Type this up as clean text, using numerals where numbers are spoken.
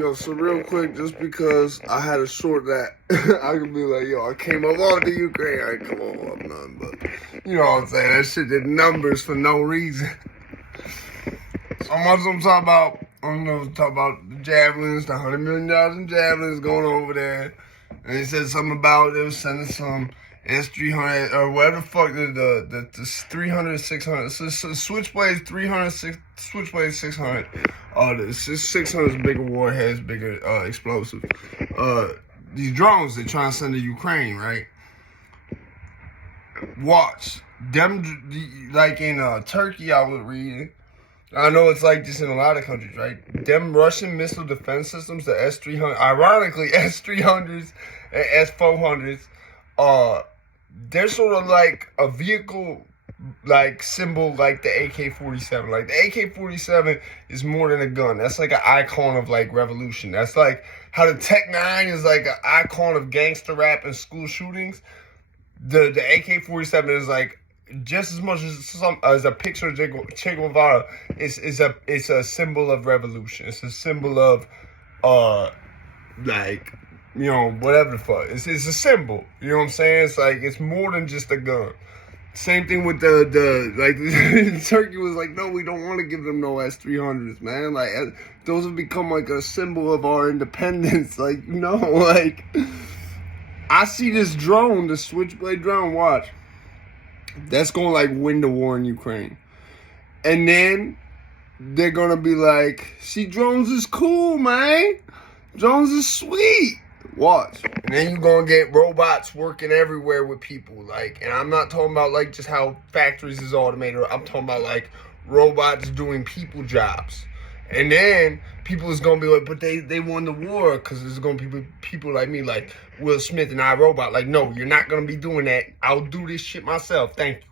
Yo, so real quick, just because I had a short that I could be like, yo, I came up off the Ukraine. I ain't come up nothing, but you know what I'm saying? That shit did numbers for no reason. So much I'm talking about, I'm gonna talk about the javelins, the $100 million in javelins going over there. And he said something about they was sending some S-300 or whatever the fuck the 300, 600. So Switchblade 300, Switchblade 600. The 600 is bigger warheads, bigger explosives. These drones they're trying to send to Ukraine, right? Watch them, like in Turkey. I was reading. I know it's like this in a lot of countries, right? Them Russian missile defense systems, the S-300, ironically S-300s and S-400s, they're sort of like a vehicle, like symbol, like the AK-47. Like the AK-47 is more than a gun. That's like an icon of like revolution. That's like how the Tech-9 is like an icon of gangster rap and school shootings. The AK-47 is like just as much as a picture of Che Guevara. It's a symbol of revolution. It's a symbol of like, you know, whatever the fuck. It's a symbol. You know what I'm saying? It's like it's more than just a gun. Same thing with the like Turkey was like, no, we don't want to give them no S-300s, man. Like those have become like a symbol of our independence. Like, no, like I see this drone, the Switchblade drone, watch. That's gonna like win the war in Ukraine. And then they're gonna be like, see, drones is cool, man. Drones is sweet. Watch. And then you're gonna get robots working everywhere with people. Like, and I'm not talking about like just how factories is automated. I'm talking about like robots doing people jobs. And then people is gonna be like, but they won the war, because there's gonna be people like me, like Will Smith and iRobot. Like, no, you're not gonna be doing that. I'll do this shit myself. Thank you.